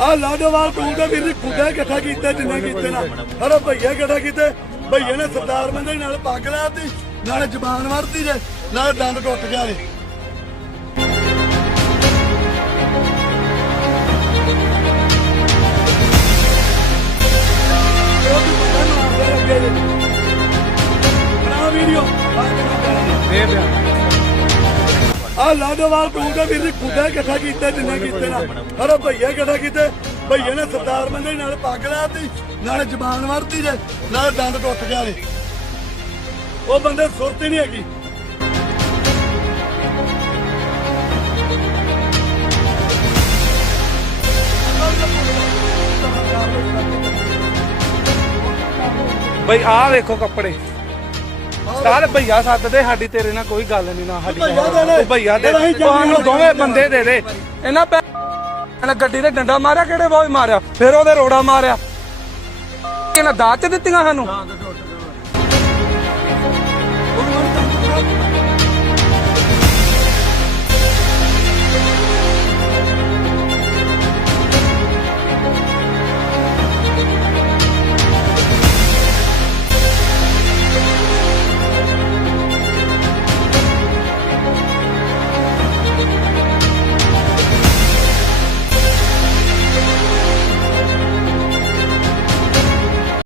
ਆ ਲਾਡੋਵਾਲ ਟੂਲ ਦੇ ਵੀਰ ਜੀ ਖੁੱਡੇ ਇਕੱਠਾ ਕੀਤੇ, ਜਿੰਨੇ ਕੀਤੇ ਨਾ। ਹਰ ਭਈਆ ਇਕੱਠਾ ਕੀਤੇ। ਭਈਏ ਨੇ ਸਰਦਾਰ ਬੰਦੇ ਨਾਲ ਪੱਗ ਲਾਤੀ, ਨਾਲੇ ਜ਼ਬਾਨ ਵਰਤੀ ਜੇ, ਨਾਲੇ ਦੰਦ ਟੁੱਟ ਗਿਆ ਜੇ। ਉਹ ਵੀ ਬੰਦਾ ਮਾਰਦੇ ਦੇ ਬਿਆਨ ਆ ਲਾਡੋਵਾਲ ਟੂਲ ਦੇ ਵੀਰ ਜੀ ਖੁੱਡੇ ਇਕੱਠਾ ਕੀਤਾ, ਜਿੰਨੇ ਕੀਤੇ ਨਾ। ਹਰ ਭਈਆ ਇਕੱਠਾ ਕੀਤੇ। ਭਈਏ ਨੇ ਸਰਦਾਰ ਬੰਦੇ ਨਾਲ ਪੱਗ ਲਾਤੀ ਨਾਲੇ ਜ਼ਬਾਨ ਵਰਤੀ ਜੇ, ਨਾਲੇ ਦੰਦ ਟੁੱਟ ਗਿਆ ਜੇ। ਉਹ ਬੰਦੇ ਸੁਰਤ ਹੀ ਨਹੀਂ ਹੈਗੀ। ਬਈ ਆਹ ਵੇਖੋ ਕੱਪੜੇ। ਸਾਰੇ ਭਈਆ ਸੱਦਦੇ ਸਾਡੀ ਤੇਰੇ ਨਾਲ ਕੋਈ ਗੱਲ ਨਹੀਂ ਨਾ ਸਾਡੀ ਭਈਆ ਦੇ ਨੇ। ਉਹ ਭਈਆ ਦੇ ਤੁਹਾਨੂੰ ਦੋਵੇਂ ਬੰਦੇ ਦੇ ਦੇ। ਇਹਨਾਂ ਪੈ ਇਹਨਾਂ ਗੱਡੀ ਤੇ ਡੰਡਾ ਮਾਰਿਆ ਕਿਹੜੇ ਬੋਝ ਮਾਰਿਆ? ਫਿਰ ਉਹਦੇ ਰੋੜਾ ਮਾਰਿਆ। ਇਹਨਾਂ ਦਾਤ ਚ ਦਿੱਤੀਆਂ ਸਾਨੂੰ।